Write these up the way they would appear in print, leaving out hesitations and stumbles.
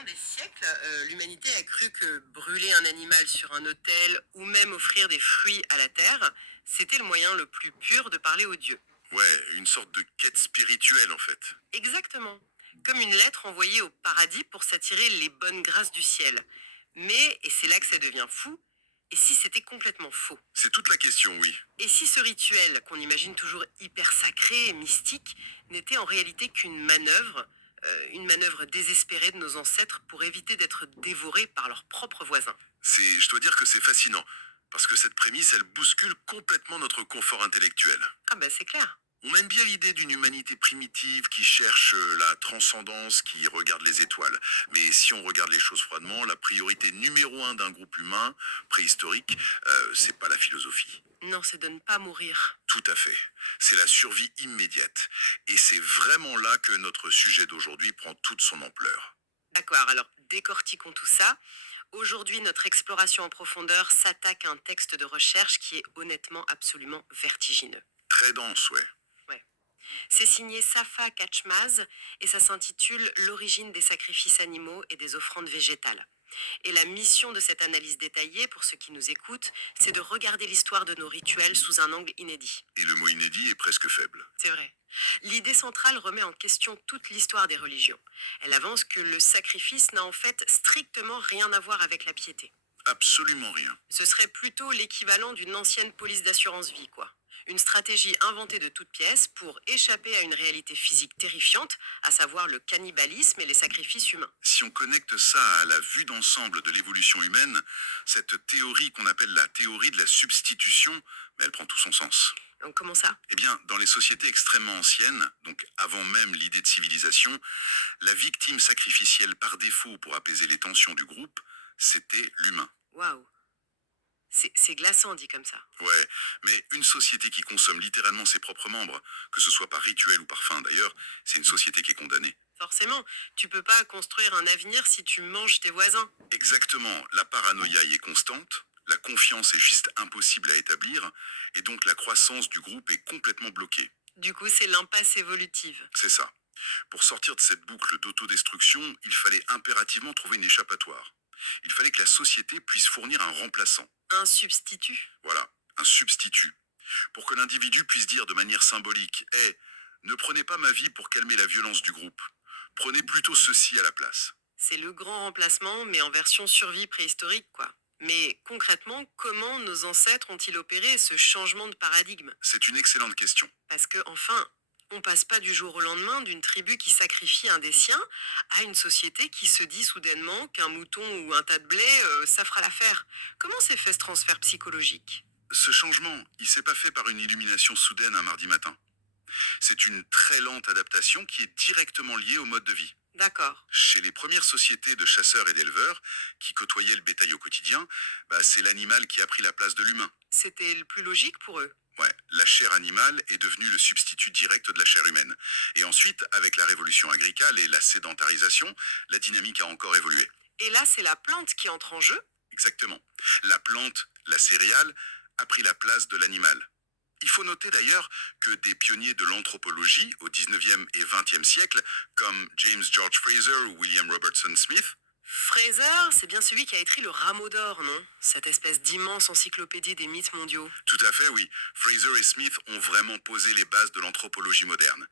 Pendant des siècles, l'humanité a cru que brûler un animal sur un autel ou même offrir des fruits à la terre, c'était le moyen le plus pur de parler aux dieux. Ouais, une sorte de quête spirituelle en fait. Exactement. Comme une lettre envoyée au paradis pour s'attirer les bonnes grâces du ciel. Mais, et c'est là que ça devient fou, et si c'était complètement faux? C'est toute la question, oui. Et si ce rituel, qu'on imagine toujours hyper sacré et mystique, n'était en réalité qu'une manœuvre, une manœuvre désespérée de nos ancêtres pour éviter d'être dévorés par leurs propres voisins? Je dois dire que c'est fascinant. Parce que cette prémisse, elle bouscule complètement notre confort intellectuel. Ah bah c'est clair. On aime bien l'idée d'une humanité primitive qui cherche la transcendance, qui regarde les étoiles. Mais si on regarde les choses froidement, la priorité numéro un d'un groupe humain préhistorique, c'est pas la philosophie. Non, c'est de ne pas mourir. Tout à fait. C'est la survie immédiate. Et c'est vraiment là que notre sujet d'aujourd'hui prend toute son ampleur. D'accord, alors décortiquons tout ça. Aujourd'hui, notre exploration en profondeur s'attaque à un texte de recherche qui est honnêtement absolument vertigineux. Très dense, ouais. Ouais. C'est signé Safa Kachmaz et ça s'intitule L'origine des sacrifices animaux et des offrandes végétales. Et la mission de cette analyse détaillée, pour ceux qui nous écoutent, c'est de regarder l'histoire de nos rituels sous un angle inédit. Et le mot inédit est presque faible. C'est vrai. L'idée centrale remet en question toute l'histoire des religions. Elle avance que le sacrifice n'a en fait strictement rien à voir avec la piété. Absolument rien. Ce serait plutôt l'équivalent d'une ancienne police d'assurance vie, quoi. Une stratégie inventée de toutes pièces pour échapper à une réalité physique terrifiante, à savoir le cannibalisme et les sacrifices humains. Si on connecte ça à la vue d'ensemble de l'évolution humaine, cette théorie qu'on appelle la théorie de la substitution, elle prend tout son sens. Donc comment ça? Eh bien, dans les sociétés extrêmement anciennes, donc avant même l'idée de civilisation, la victime sacrificielle par défaut pour apaiser les tensions du groupe, c'était l'humain. Waouh. C'est glaçant dit comme ça. Ouais, mais une société qui consomme littéralement ses propres membres, que ce soit par rituel ou par faim d'ailleurs, c'est une société qui est condamnée. Forcément, tu peux pas construire un avenir si tu manges tes voisins. Exactement, la paranoïa y est constante, la confiance est juste impossible à établir, et donc la croissance du groupe est complètement bloquée. Du coup, c'est l'impasse évolutive. C'est ça. Pour sortir de cette boucle d'autodestruction, il fallait impérativement trouver une échappatoire. Il fallait que la société puisse fournir un remplaçant. Un substitut. Voilà, un substitut. Pour que l'individu puisse dire de manière symbolique, ne prenez pas ma vie pour calmer la violence du groupe. Prenez plutôt ceci à la place. C'est le grand remplacement, mais en version survie préhistorique, quoi. Mais concrètement, comment nos ancêtres ont-ils opéré ce changement de paradigme? C'est une excellente question. Parce que, enfin, on passe pas du jour au lendemain d'une tribu qui sacrifie un des siens à une société qui se dit soudainement qu'un mouton ou un tas de blé, ça fera l'affaire. Comment s'est fait ce transfert psychologique? Ce changement, il s'est pas fait par une illumination soudaine un mardi matin. C'est une très lente adaptation qui est directement liée au mode de vie. D'accord. Chez les premières sociétés de chasseurs et d'éleveurs qui côtoyaient le bétail au quotidien, c'est l'animal qui a pris la place de l'humain. C'était le plus logique pour eux. Ouais, la chair animale est devenue le substitut direct de la chair humaine. Et ensuite, avec la révolution agricole et la sédentarisation, la dynamique a encore évolué. Et là, c'est la plante qui entre en jeu. Exactement. La plante, la céréale, a pris la place de l'animal. Il faut noter d'ailleurs que des pionniers de l'anthropologie au 19e et 20e siècle, comme James George Fraser ou William Robertson Smith, Fraser, c'est bien celui qui a écrit le Rameau d'or, non? Cette espèce d'immense encyclopédie des mythes mondiaux. tout à fait oui, Fraser et Smith ont vraiment posé les bases de l'anthropologie moderne.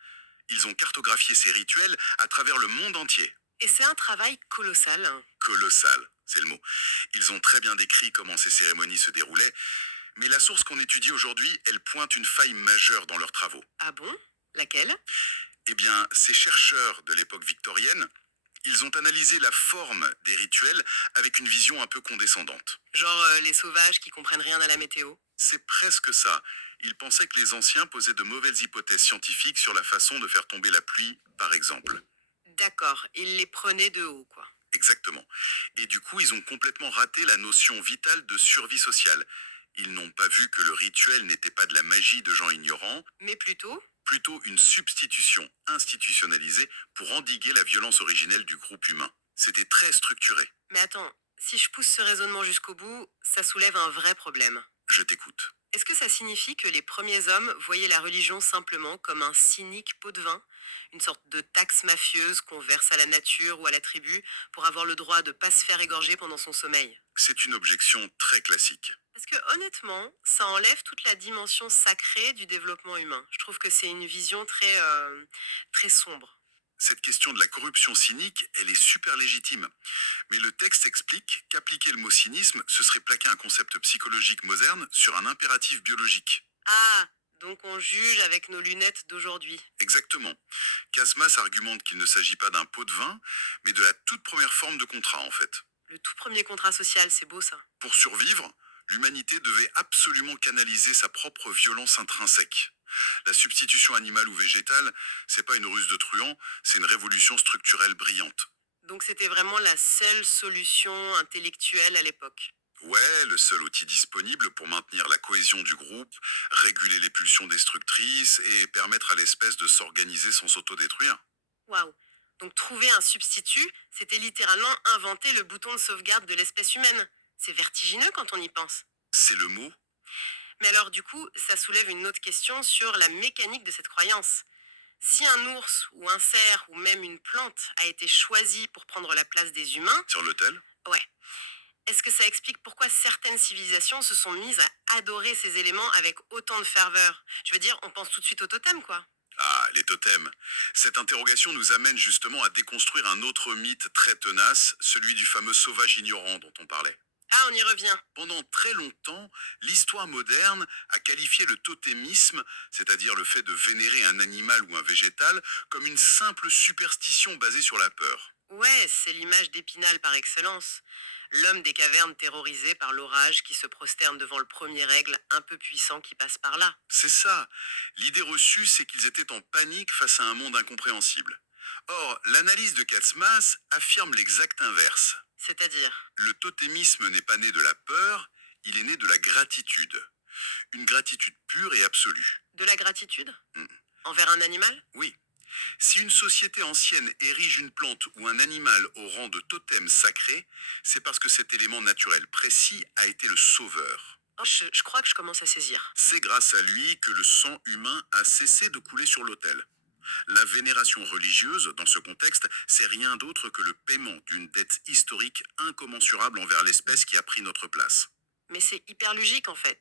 Ils ont cartographié ces rituels à travers le monde entier. Et c'est un travail colossal, hein. Colossal, c'est le mot. Ils ont très bien décrit comment ces cérémonies se déroulaient, mais la source qu'on étudie aujourd'hui, elle pointe une faille majeure dans leurs travaux. Ah bon? Laquelle? Eh bien, ces chercheurs de l'époque victorienne, ils ont analysé la forme des rituels avec une vision un peu condescendante. Genre les sauvages qui comprennent rien à la météo. C'est presque ça. Ils pensaient que les anciens posaient de mauvaises hypothèses scientifiques sur la façon de faire tomber la pluie, par exemple. D'accord, ils les prenaient de haut, quoi. Exactement. Et du coup, ils ont complètement raté la notion vitale de survie sociale. Ils n'ont pas vu que le rituel n'était pas de la magie de gens ignorants, Mais plutôt, plutôt une substitution institutionnalisée pour endiguer la violence originelle du groupe humain. C'était très structuré. mais attends, si je pousse ce raisonnement jusqu'au bout, ça soulève un vrai problème. Je t'écoute. Est-ce que ça signifie que les premiers hommes voyaient la religion simplement comme un cynique pot de vin, une sorte de taxe mafieuse qu'on verse à la nature ou à la tribu pour avoir le droit de pas se faire égorger pendant son sommeil. C'est une objection très classique. Parce que honnêtement, ça enlève toute la dimension sacrée du développement humain. Je trouve que c'est une vision très sombre. Cette question de la corruption cynique, elle est super légitime. Mais le texte explique qu'appliquer le mot cynisme, ce serait plaquer un concept psychologique moderne sur un impératif biologique. Ah, donc on juge avec nos lunettes d'aujourd'hui. Exactement. Casmas argumente qu'il ne s'agit pas d'un pot de vin, mais de la toute première forme de contrat en fait. Le tout premier contrat social, c'est beau ça. Pour survivre, l'humanité devait absolument canaliser sa propre violence intrinsèque. La substitution animale ou végétale, c'est pas une ruse de truand, c'est une révolution structurelle brillante. Donc c'était vraiment la seule solution intellectuelle à l'époque. Ouais, le seul outil disponible pour maintenir la cohésion du groupe, réguler les pulsions destructrices et permettre à l'espèce de s'organiser sans s'autodétruire. Waouh. Donc trouver un substitut, c'était littéralement inventer le bouton de sauvegarde de l'espèce humaine. C'est vertigineux quand on y pense. C'est le mot. Mais alors du coup, ça soulève une autre question sur la mécanique de cette croyance. Si un ours ou un cerf ou même une plante a été choisi pour prendre la place des humains, Sur l'autel. ouais, est-ce que ça explique pourquoi certaines civilisations se sont mises à adorer ces éléments avec autant de ferveur? Je veux dire, on pense tout de suite au totem, quoi. Ah, les totems. Cette interrogation nous amène justement à déconstruire un autre mythe très tenace, celui du fameux sauvage ignorant dont on parlait. Ah, on y revient. Pendant très longtemps, l'histoire moderne a qualifié le totémisme, c'est-à-dire le fait de vénérer un animal ou un végétal, comme une simple superstition basée sur la peur. Ouais, c'est l'image d'Épinal par excellence. L'homme des cavernes terrorisé par l'orage qui se prosterne devant le premier aigle un peu puissant qui passe par là. C'est ça. L'idée reçue, c'est qu'ils étaient en panique face à un monde incompréhensible. Or, l'analyse de Katzmas affirme l'exact inverse. C'est-à-dire, Le totémisme n'est pas né de la peur, il est né de la gratitude. Une gratitude pure et absolue. de la gratitude Hmm. envers un animal? Oui. Si une société ancienne érige une plante ou un animal au rang de totem sacré, c'est parce que cet élément naturel précis a été le sauveur. Oh, je crois que je commence à saisir. C'est grâce à lui que le sang humain a cessé de couler sur l'autel. La vénération religieuse, dans ce contexte, c'est rien d'autre que le paiement d'une dette historique incommensurable envers l'espèce qui a pris notre place. Mais c'est hyper logique en fait.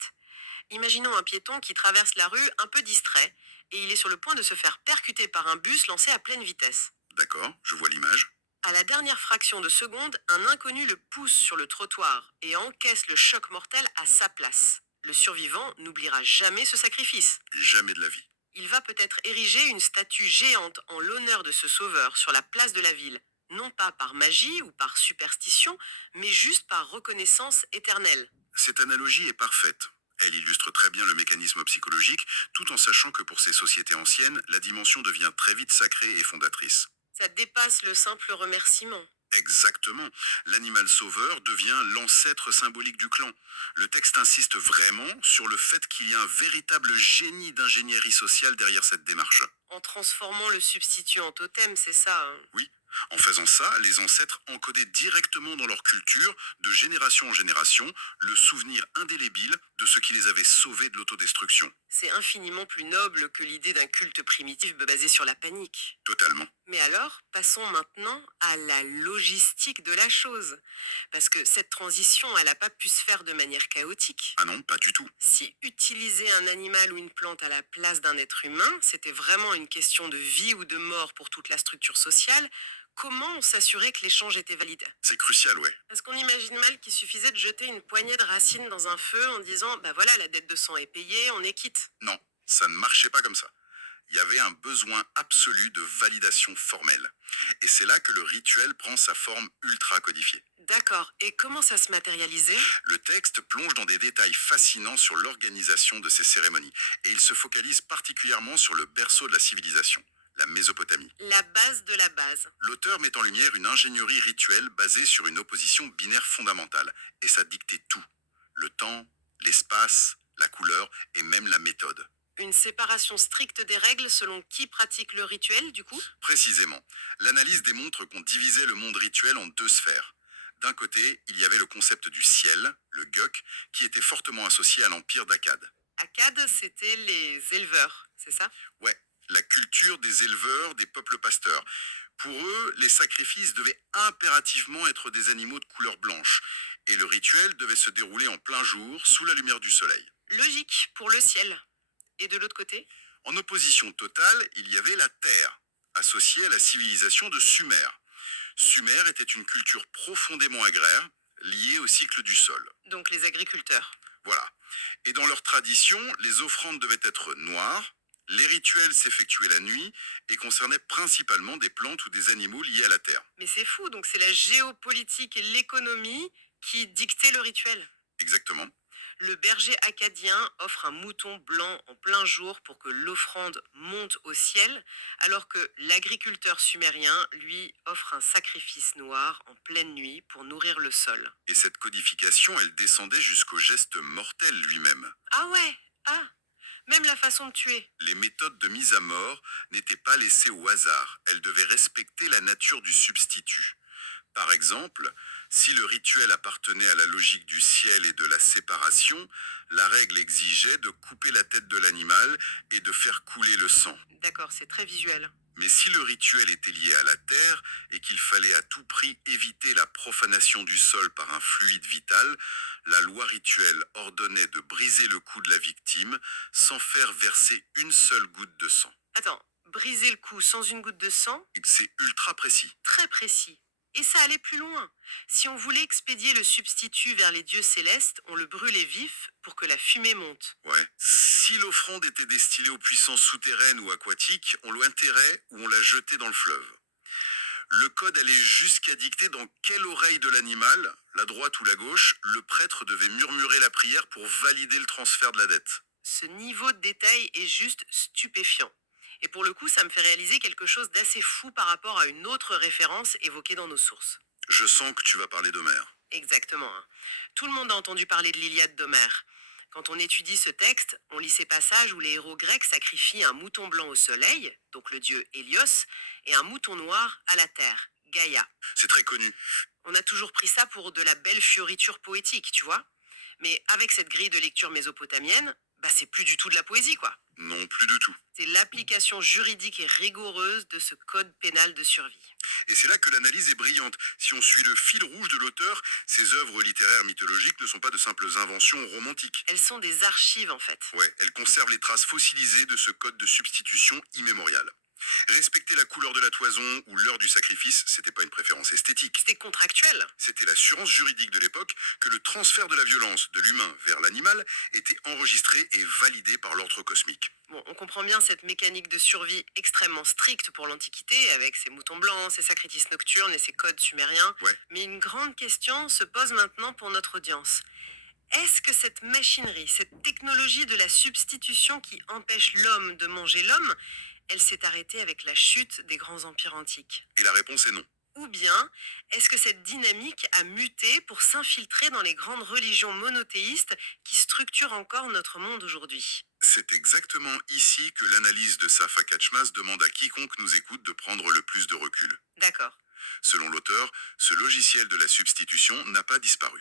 Imaginons un piéton qui traverse la rue un peu distrait et il est sur le point de se faire percuter par un bus lancé à pleine vitesse. D'accord, je vois l'image. À la dernière fraction de seconde, un inconnu le pousse sur le trottoir et encaisse le choc mortel à sa place. Le survivant n'oubliera jamais ce sacrifice. Jamais de la vie. Il va peut-être ériger une statue géante en l'honneur de ce sauveur sur la place de la ville, non pas par magie ou par superstition, mais juste par reconnaissance éternelle. Cette analogie est parfaite. Elle illustre très bien le mécanisme psychologique, tout en sachant que pour ces sociétés anciennes, la dimension devient très vite sacrée et fondatrice. Ça dépasse le simple remerciement. Exactement. L'animal sauveur devient l'ancêtre symbolique du clan. Le texte insiste vraiment sur le fait qu'il y a un véritable génie d'ingénierie sociale derrière cette démarche. En transformant le substitut en totem, c'est ça, hein. Oui, en faisant ça, les ancêtres encodaient directement dans leur culture, de génération en génération, le souvenir indélébile de ce qui les avait sauvés de l'autodestruction. C'est infiniment plus noble que l'idée d'un culte primitif basé sur la panique. Totalement. Mais alors, passons maintenant à la logistique de la chose. Parce que cette transition, elle n'a pas pu se faire de manière chaotique. Ah non, pas du tout. Si utiliser un animal ou une plante à la place d'un être humain, c'était vraiment une question de vie ou de mort pour toute la structure sociale, comment on s'assurait que l'échange était valide? C'est crucial, ouais. Parce qu'on imagine mal qu'il suffisait de jeter une poignée de racines dans un feu en disant bah voilà, la dette de sang est payée, on est quitte. Non, ça ne marchait pas comme ça. Il y avait un besoin absolu de validation formelle. Et c'est là que le rituel prend sa forme ultra codifiée. D'accord, et comment ça se matérialisait? Le texte plonge dans des détails fascinants sur l'organisation de ces cérémonies, et il se focalise particulièrement sur le berceau de la civilisation, la Mésopotamie. La base de la base. L'auteur met en lumière une ingénierie rituelle basée sur une opposition binaire fondamentale, et ça dictait tout. Le temps, l'espace, la couleur et même la méthode. Une séparation stricte des règles selon qui pratique le rituel, du coup? Précisément, l'analyse démontre qu'on divisait le monde rituel en deux sphères. D'un côté, il y avait le concept du ciel, le Guk, qui était fortement associé à l'empire d'Akkad. Akkad, c'était les éleveurs, c'est ça? Ouais, La culture des éleveurs, des peuples pasteurs. Pour eux, les sacrifices devaient impérativement être des animaux de couleur blanche, et le rituel devait se dérouler en plein jour, sous la lumière du soleil. Logique pour le ciel. Et de l'autre côté? En opposition totale, il y avait la terre, associée à la civilisation de Sumer. Sumer était une culture profondément agraire, liée au cycle du sol. Donc les agriculteurs. Voilà. Et dans leur tradition, les offrandes devaient être noires, les rituels s'effectuaient la nuit et concernaient principalement des plantes ou des animaux liés à la terre. Mais c'est fou, donc c'est la géopolitique et l'économie qui dictaient le rituel. Exactement. Le berger acadien offre un mouton blanc en plein jour pour que l'offrande monte au ciel, alors que l'agriculteur sumérien, lui, offre un sacrifice noir en pleine nuit pour nourrir le sol. Et cette codification, elle descendait jusqu'au geste mortel lui-même. Ah ouais. Ah. Même la façon de tuer. Les méthodes de mise à mort n'étaient pas laissées au hasard, elles devaient respecter la nature du substitut. Par exemple, si le rituel appartenait à la logique du ciel et de la séparation, la règle exigeait de couper la tête de l'animal et de faire couler le sang. D'accord, c'est très visuel. Mais si le rituel était lié à la terre et qu'il fallait à tout prix éviter la profanation du sol par un fluide vital, la loi rituelle ordonnait de briser le cou de la victime sans faire verser une seule goutte de sang. Attends, briser le cou sans une goutte de sang? C'est ultra précis. Très précis. Et ça allait plus loin. Si on voulait expédier le substitut vers les dieux célestes, on le brûlait vif pour que la fumée monte. Ouais. Si l'offrande était destinée aux puissances souterraines ou aquatiques, on l'enterrait ou on la jetait dans le fleuve. Le code allait jusqu'à dicter dans quelle oreille de l'animal, la droite ou la gauche, le prêtre devait murmurer la prière pour valider le transfert de la dette. Ce niveau de détail est juste stupéfiant. Et pour le coup, ça me fait réaliser quelque chose d'assez fou par rapport à une autre référence évoquée dans nos sources. Je sens que tu vas parler d'Homère. Exactement. Hein. Tout le monde a entendu parler de l'Iliade d'Homère. Quand on étudie ce texte, on lit ces passages où les héros grecs sacrifient un mouton blanc au soleil, donc le dieu Hélios, et un mouton noir à la terre, Gaïa. C'est très connu. On a toujours pris ça pour de la belle fioriture poétique, tu vois. Mais avec cette grille de lecture mésopotamienne, bah c'est plus du tout de la poésie, quoi. Non, plus du tout. C'est l'application juridique et rigoureuse de ce code pénal de survie. Et c'est là que l'analyse est brillante. Si on suit le fil rouge de l'auteur, ses œuvres littéraires mythologiques ne sont pas de simples inventions romantiques. Elles sont des archives, en fait. Ouais, elles conservent les traces fossilisées de ce code de substitution immémorial. Respecter la couleur de la toison ou l'heure du sacrifice, c'était pas une préférence esthétique. C'était contractuel. C'était l'assurance juridique de l'époque que le transfert de la violence de l'humain vers l'animal était enregistré et validé par l'ordre cosmique. Bon, on comprend bien cette mécanique de survie extrêmement stricte pour l'Antiquité, avec ses moutons blancs, ses sacrifices nocturnes et ses codes sumériens. Ouais. Mais une grande question se pose maintenant pour notre audience. Est-ce que cette machinerie, cette technologie de la substitution qui empêche l'homme de manger l'homme, elle s'est arrêtée avec la chute des grands empires antiques? Et la réponse est non. Ou bien, est-ce que cette dynamique a muté pour s'infiltrer dans les grandes religions monothéistes qui structurent encore notre monde aujourd'hui? C'est exactement ici que l'analyse de Safa Kachmas demande à quiconque nous écoute de prendre le plus de recul. D'accord. Selon l'auteur, ce logiciel de la substitution n'a pas disparu.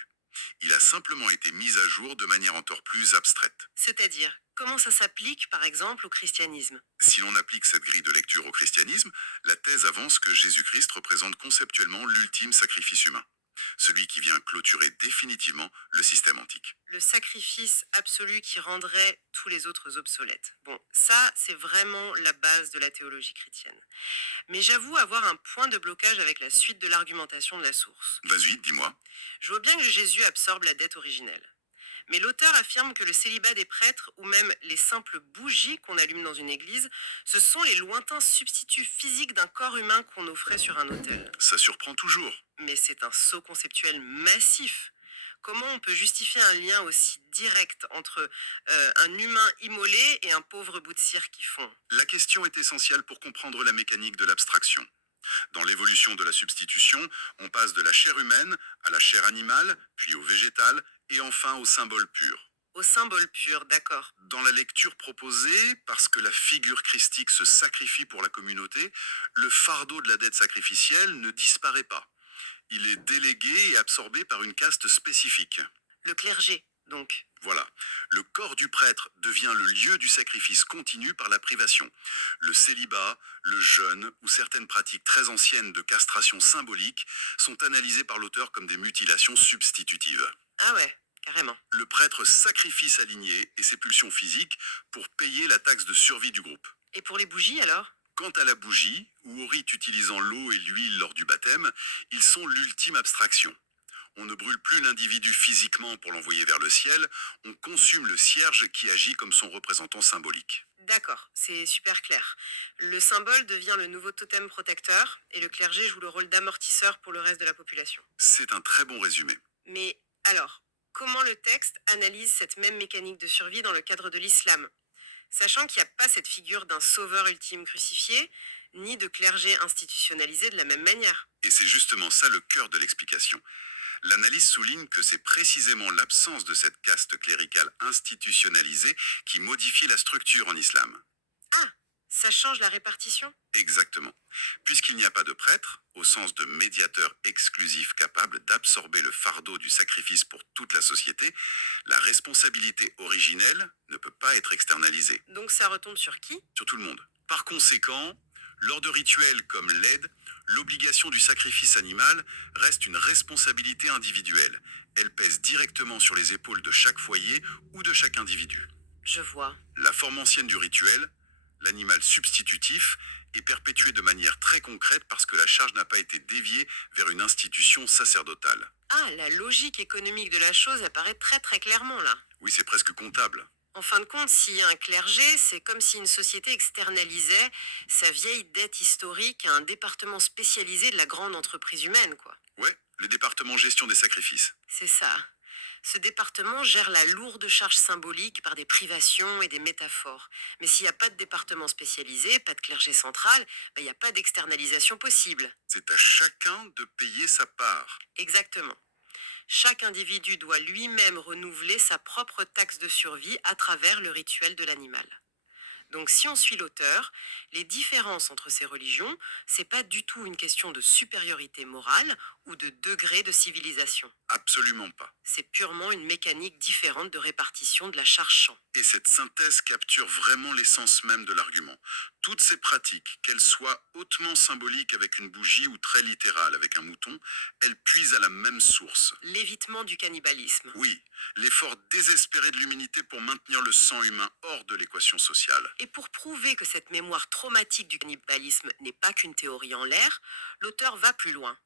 Il a simplement été mis à jour de manière encore plus abstraite. C'est-à-dire, comment ça s'applique, par exemple, au christianisme? Si l'on applique cette grille de lecture au christianisme, la thèse avance que Jésus-Christ représente conceptuellement l'ultime sacrifice humain, celui qui vient clôturer définitivement le système antique. Le sacrifice absolu qui rendrait tous les autres obsolètes. Bon, ça, c'est vraiment la base de la théologie chrétienne. Mais j'avoue avoir un point de blocage avec la suite de l'argumentation de la source. Vas-y, dis-moi. Je veux bien que Jésus absorbe la dette originelle. Mais l'auteur affirme que le célibat des prêtres, ou même les simples bougies qu'on allume dans une église, ce sont les lointains substituts physiques d'un corps humain qu'on offrait sur un autel. Ça surprend toujours. Mais c'est un saut conceptuel massif. Comment on peut justifier un lien aussi direct entre un humain immolé et un pauvre bout de cire qui fond? La question est essentielle pour comprendre la mécanique de l'abstraction. Dans l'évolution de la substitution, on passe de la chair humaine à la chair animale, puis au végétal, et enfin au symbole pur. Au symbole pur, d'accord. Dans la lecture proposée, parce que la figure christique se sacrifie pour la communauté, le fardeau de la dette sacrificielle ne disparaît pas. Il est délégué et absorbé par une caste spécifique. Le clergé. donc. Voilà. Le corps du prêtre devient le lieu du sacrifice continu par la privation. Le célibat, le jeûne ou certaines pratiques très anciennes de castration symbolique sont analysées par l'auteur comme des mutilations substitutives. Ah ouais, carrément. Le prêtre sacrifie sa lignée et ses pulsions physiques pour payer la taxe de survie du groupe. Et pour les bougies alors? Quant à la bougie, ou au rite utilisant l'eau et l'huile lors du baptême, ils sont l'ultime abstraction. On ne brûle plus l'individu physiquement pour l'envoyer vers le ciel, on consume le cierge qui agit comme son représentant symbolique. D'accord, c'est super clair. Le symbole devient le nouveau totem protecteur et le clergé joue le rôle d'amortisseur pour le reste de la population. C'est un très bon résumé. Mais alors, comment le texte analyse cette même mécanique de survie dans le cadre de l'islam, sachant qu'il n'y a pas cette figure d'un sauveur ultime crucifié, ni de clergé institutionnalisé de la même manière? Et c'est justement ça le cœur de l'explication. L'analyse souligne que c'est précisément l'absence de cette caste cléricale institutionnalisée qui modifie la structure en islam. Ah, ça change la répartition? Exactement. Puisqu'il n'y a pas de prêtre, au sens de médiateur exclusif capable d'absorber le fardeau du sacrifice pour toute la société, la responsabilité originelle ne peut pas être externalisée, Donc ça retombe sur qui? sur tout le monde. Par conséquent, lors de rituels comme l'aide, l'obligation du sacrifice animal reste une responsabilité individuelle. Elle pèse directement sur les épaules de chaque foyer ou de chaque individu. Je vois. La forme ancienne du rituel, l'animal substitutif, est perpétuée de manière très concrète parce que la charge n'a pas été déviée vers une institution sacerdotale. Ah, la logique économique de la chose apparaît très très clairement là. Oui, c'est presque comptable. En fin de compte, s'il y a un clergé, c'est comme si une société externalisait sa vieille dette historique à un département spécialisé de la grande entreprise humaine, quoi. Ouais, le département gestion des sacrifices. C'est ça. Ce département gère la lourde charge symbolique par des privations et des métaphores. Mais s'il n'y a pas de département spécialisé, pas de clergé central, il n'y a pas d'externalisation possible. C'est à chacun de payer sa part. Exactement. Chaque individu doit lui-même renouveler sa propre taxe de survie à travers le rituel de l'animal. Donc si on suit l'auteur, les différences entre ces religions, c'est pas du tout une question de supériorité morale ou de degré de civilisation. Absolument pas. C'est purement une mécanique différente de répartition de la charge champ. Et cette synthèse capture vraiment l'essence même de l'argument. Toutes ces pratiques, qu'elles soient hautement symboliques avec une bougie ou très littérales avec un mouton, elles puisent à la même source. L'évitement du cannibalisme. Oui, l'effort désespéré de l'humanité pour maintenir le sang humain hors de l'équation sociale. Et pour prouver que cette mémoire traumatique du cannibalisme n'est pas qu'une théorie en l'air, l'auteur va plus loin.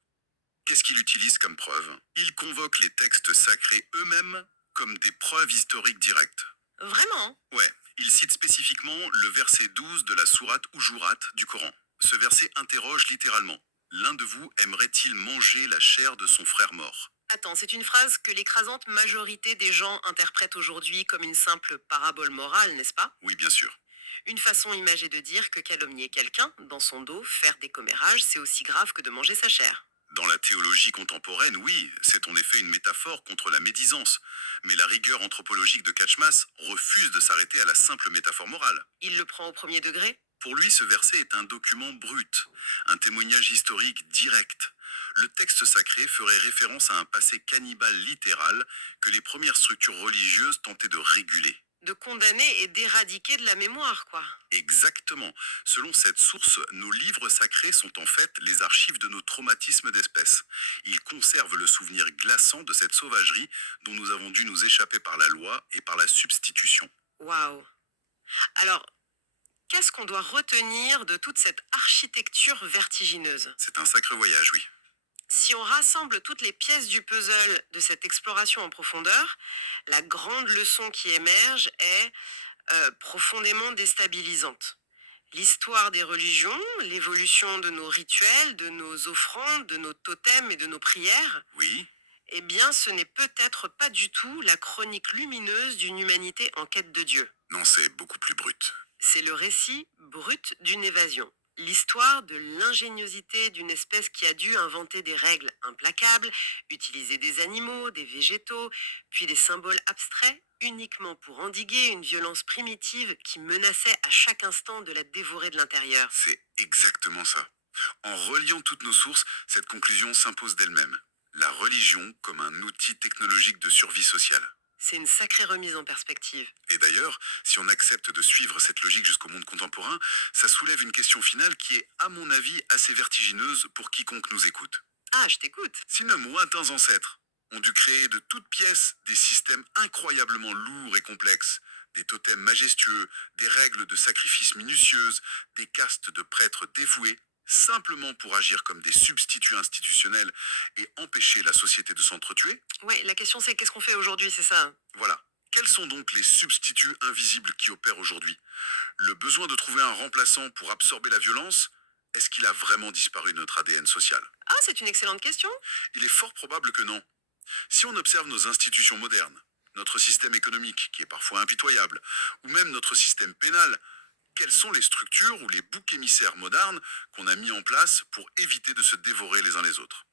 Qu'est-ce qu'il utilise comme preuve? Il convoque les textes sacrés eux-mêmes comme des preuves historiques directes. Vraiment? Ouais, il cite spécifiquement le verset 12 de la sourate Ujurat du Coran. Ce verset interroge littéralement: l'un de vous aimerait-il manger la chair de son frère mort? Attends, c'est une phrase que l'écrasante majorité des gens interprètent aujourd'hui comme une simple parabole morale, n'est-ce pas? Oui, bien sûr. Une façon imagée de dire que calomnier quelqu'un, dans son dos, faire des commérages, c'est aussi grave que de manger sa chair. Dans la théologie contemporaine, oui, c'est en effet une métaphore contre la médisance. Mais la rigueur anthropologique de Kachmas refuse de s'arrêter à la simple métaphore morale. Il le prend au premier degré? Pour lui, ce verset est un document brut, un témoignage historique direct. Le texte sacré ferait référence à un passé cannibale littéral que les premières structures religieuses tentaient de réguler. De condamner et d'éradiquer de la mémoire, quoi. Exactement. Selon cette source, nos livres sacrés sont en fait les archives de nos traumatismes d'espèce. Ils conservent le souvenir glaçant de cette sauvagerie dont nous avons dû nous échapper par la loi et par la substitution. Waouh. Alors, qu'est-ce qu'on doit retenir de toute cette architecture vertigineuse? C'est un sacré voyage, oui. Si on rassemble toutes les pièces du puzzle de cette exploration en profondeur, la grande leçon qui émerge est profondément déstabilisante. L'histoire des religions, l'évolution de nos rituels, de nos offrandes, de nos totems et de nos prières, Oui, eh bien ce n'est peut-être pas du tout la chronique lumineuse d'une humanité en quête de Dieu. non, c'est beaucoup plus brut. C'est le récit brut d'une évasion. L'histoire de l'ingéniosité d'une espèce qui a dû inventer des règles implacables, utiliser des animaux, des végétaux, puis des symboles abstraits, uniquement pour endiguer une violence primitive qui menaçait à chaque instant de la dévorer de l'intérieur. C'est exactement ça. En reliant toutes nos sources, cette conclusion s'impose d'elle-même. La religion comme un outil technologique de survie sociale. C'est une sacrée remise en perspective. Et d'ailleurs, si on accepte de suivre cette logique jusqu'au monde contemporain, ça soulève une question finale qui est, à mon avis, assez vertigineuse pour quiconque nous écoute. Ah, je t'écoute. Si nos lointains ancêtres ont dû créer de toutes pièces des systèmes incroyablement lourds et complexes, des totems majestueux, des règles de sacrifice minutieuses, des castes de prêtres dévoués, simplement pour agir comme des substituts institutionnels et empêcher la société de s'entretuer, Ouais, la question c'est qu'est-ce qu'on fait aujourd'hui, c'est ça? voilà. Quels sont donc les substituts invisibles qui opèrent aujourd'hui? Le besoin de trouver un remplaçant pour absorber la violence, est-ce qu'il a vraiment disparu de notre ADN social? Ah, c'est une excellente question. Il est fort probable que non. Si on observe nos institutions modernes, notre système économique, qui est parfois impitoyable, ou même notre système pénal, quelles sont les structures ou les boucs émissaires modernes qu'on a mis en place pour éviter de se dévorer les uns les autres?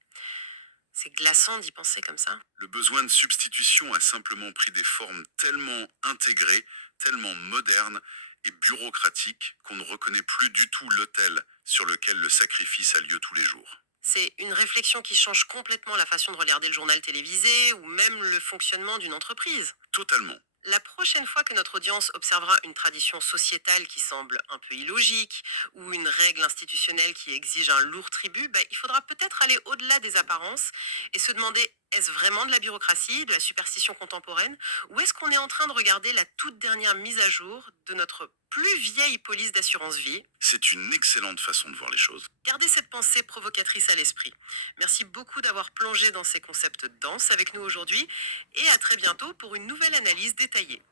C'est glaçant d'y penser comme ça. Le besoin de substitution a simplement pris des formes tellement intégrées, tellement modernes et bureaucratiques qu'on ne reconnaît plus du tout l'autel sur lequel le sacrifice a lieu tous les jours. C'est une réflexion qui change complètement la façon de regarder le journal télévisé ou même le fonctionnement d'une entreprise. Totalement. La prochaine fois que notre audience observera une tradition sociétale qui semble un peu illogique ou une règle institutionnelle qui exige un lourd tribut, il faudra peut-être aller au-delà des apparences et se demander est-ce vraiment de la bureaucratie, de la superstition contemporaine, ou est-ce qu'on est en train de regarder la toute dernière mise à jour de notre plus vieille police d'assurance vie? C'est une excellente façon de voir les choses. Gardez cette pensée provocatrice à l'esprit. Merci beaucoup d'avoir plongé dans ces concepts denses avec nous aujourd'hui et à très bientôt pour une nouvelle analyse détaillée.